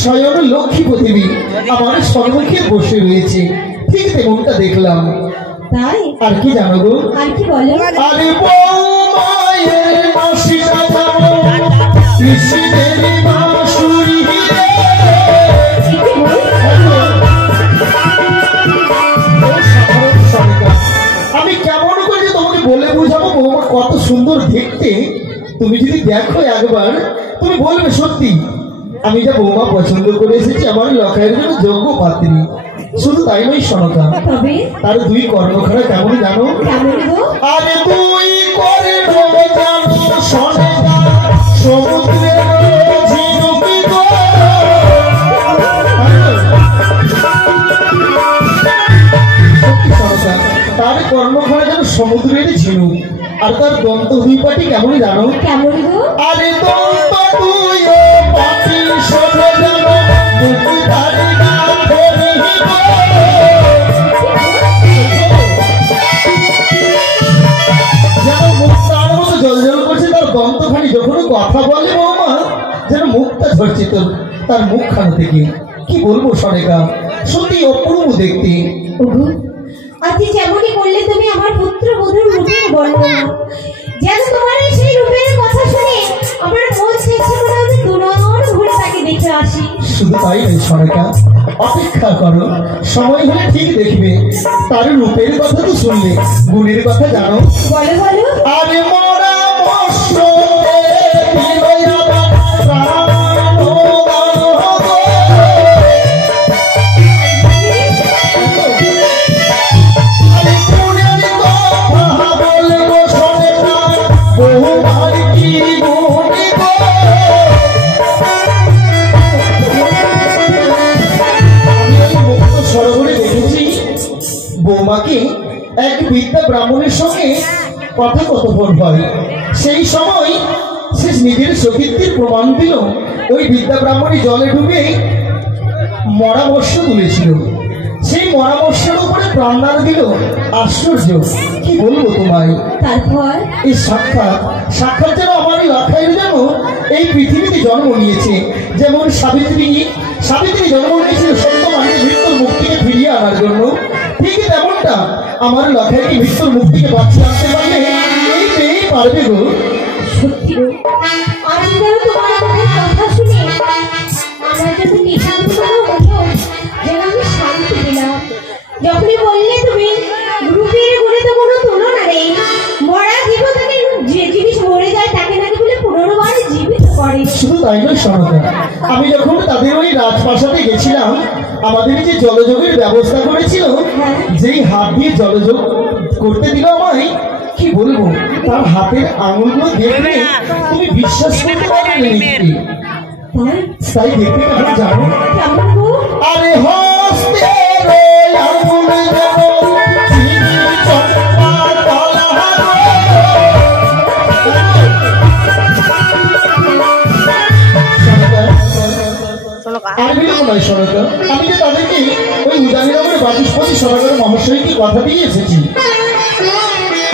স্বয়ং লক্ষ্মীপতি আমার সম্মুখে বসে রয়েছে, ঠিক তেমনটা দেখলাম। তাই আর কি জানো গো? আর কি বলো? আরে বৌমায়ের মাসিটা যাবো কৃষ্ণের বাঁশুরি রে। আমি কেমন করে যে তোমাকে বলে বুঝাবো বৌমা কত সুন্দর দেখতে, তুমি যদি দেখো একবার তুমি বলবে সত্যি আমি যা বৌমা পছন্দ করে এসেছি আমার লখাইয়ের জন্য যোগ্য পাত্রী। শুধু তাই নয় সনকা, তবে তার দুই কর্ণখানা কেমন জানো? কেমন গো? আরে দুই কর্ণ জানো সনকা সমুদ্রের ঝিনুকি গো। সত্যি সনকা, তার কর্ণখানা যেন সমুদ্রের ঝিনুক, আর তার দন্ত দুই পাটি কেমন জানো? কেমন গো? আরে দন্ত দুই পাটি শোনো জানো দুটি ধারে না ধরি গো। যেন মুখটার মতো জল করছে তার দন্তখানি, যখন কথা বলে বৌমা যেন মুখটা ঝরছে তোর তার মুখখানা থেকে। কি বলবো সরেকা, সত্যি অপূর্ব দেখতে। ওগো আজ যেমনই বললে তুমি আমার পুত্র বধূর রূপের বর্ণনা, যেন তোমার এই সেই রূপের কথা শুনে আমার মন চেয়েছে মনে আমি দুনয়ন ভরে তাকে দেখে আসি। শুধু তাই নয় সরেকা, অপেক্ষা করো, সময় হলে ঠিক দেখবে। তার রূপের কথা তো শুনলে, গুণের কথা জানো? বলো বলো। আরে মোরা মস্ত বৌমাকে এক বিদ্যা ব্রাহ্মণের সঙ্গে কথোপকথন হয়। সেই সময় সে নিজের সতীত্বের প্রমাণ দিল। ওই বিদ্যা ব্রাহ্মণী জলে ডুবে মরা মৎস্য তুলেছিল, সেই মরা মৎস্যের উপরে প্রাণদান দিল। আশ্চর্য, কি বলবো তোমায়। তারপর এই সাক্ষাৎ যেন আমার লাখাইয়ের যেন এই পৃথিবীতে জন্ম নিয়েছে। যেমন সাবিত্রী জন্ম নিয়েছিল সত্যমানের মৃত্যুর মুক্তিকে ফিরিয়ে আনার জন্য, ঠিক তেমনটা আমার লাখাইকে মৃত্যুর মুক্তিকে বাঁচিয়ে আনতে পারলে এই পেয়েই পারবে গো। সত্যি গো, আজ যেন তোমার মুখের কথা শুনে আমার কাছে নিঃশান্ত হলো, যেন আমি শান্তি পেলাম। যখনই বললে তুমি রূপের গুণে তো কোনো তুলনা নেই, মরা জীব থেকে যে জিনিস মরে যায় তাকে নাকি বলে পুনর্বার জীবিত করে। শুধু তাই নয় সনকা, আমি যখন তাদের ওই রাজপ্রাসাদে গেছিলাম, আমাদের যে জলযোগের ব্যবস্থা করেছিল, যেই হাত দিয়ে জলযোগ করতে দিল আমায়, কি বলবো, তার হাতের আঙুলগুলো দেখলে তুমি বিশ্বাস করতে পারবে না। তাই দেখতে কেমন জানো? কেমন গো? আরে হস্তে আঙুল দেব চিনি চম্পা তলাহার। আমি যে তাদেরকে ওই উদানীনগরে বাচস্পতি সরকার মহাশয়কে কথা দিয়ে এসেছি,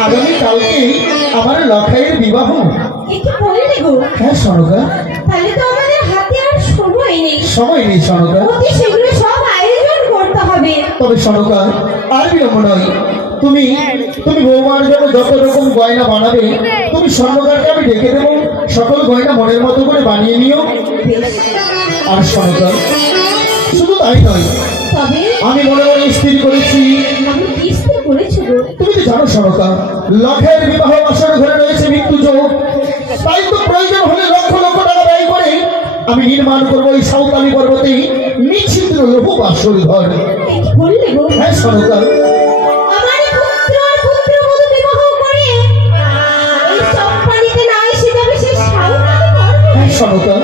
আগামী কালকে আমার লখাইয়ের বিবাহ। হ্যাঁ সনকা, তাহলে তো আমাদের হাতে আর সময় নেই। সময় নেই সনকা, অতি শীঘ্র সব আয়োজন করতে হবে। তবে সনকা আর বিলম্ব নয়, তুমি বৌমার জন্য যত রকম গয়না বানাবে তুমি স্বর্ণকারকে আমি ডেকে দেবো, সকল গয়না মনের মতো করে বানিয়ে নিও। আর সনকা শুধু তাই নয়, তবে আমি মনে মনে স্থির করেছি। আমি কি স্থির করেছি গো? তুমি তো জানো সনকা, লখাইয়ের বিবাহ বাসর ঘরে রয়েছে মৃত্যু যোগ, তাই তো প্রয়োজন হলে লক্ষ লক্ষ টাকা ব্যয় করে আমি নির্মাণ করবো এই সাঁওতালি পর্বতে নিশ্চিদ্র লোক বাসর ঘর। বললে গো? হ্যাঁ সনকা, আমার পুত্র আর পুত্রবধূ বিবাহ করে এই সম্পাদিতে না এসে যাবে সে সাঁওতালি পর্বত। হ্যাঁ সনকা,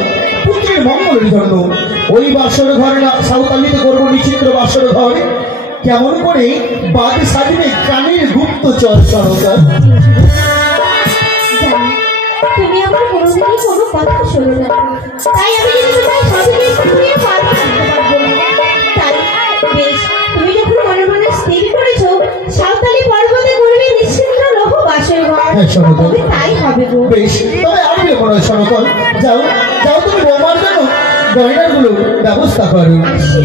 পুত্রের মঙ্গলের জন্য ওই বাসর ঘর না সাঁওতালিতে করবো নিশ্চিদ্র বাসর ঘর। কেমন করে বাদ সাজবে কানের গুপ্তচর সনকা। তুমি আমার কোনোদিনই কোনো কথা শোনো না, তাই আমি যদি তোমার সাথে শুনিয়ে পারবো না। তাই বেশ, তুমি যখন মনে মনে স্থির করেছো সাঁওতালি পর্বতে করবে নিশ্চিন্ত রহ বাসর ঘর, তাই হবে গো। বেশ, তবে আমি মনে হয় সনকা, যাও তুমি বৌমার জন্য গয়নাগুলোর ব্যবস্থা করো। আসি।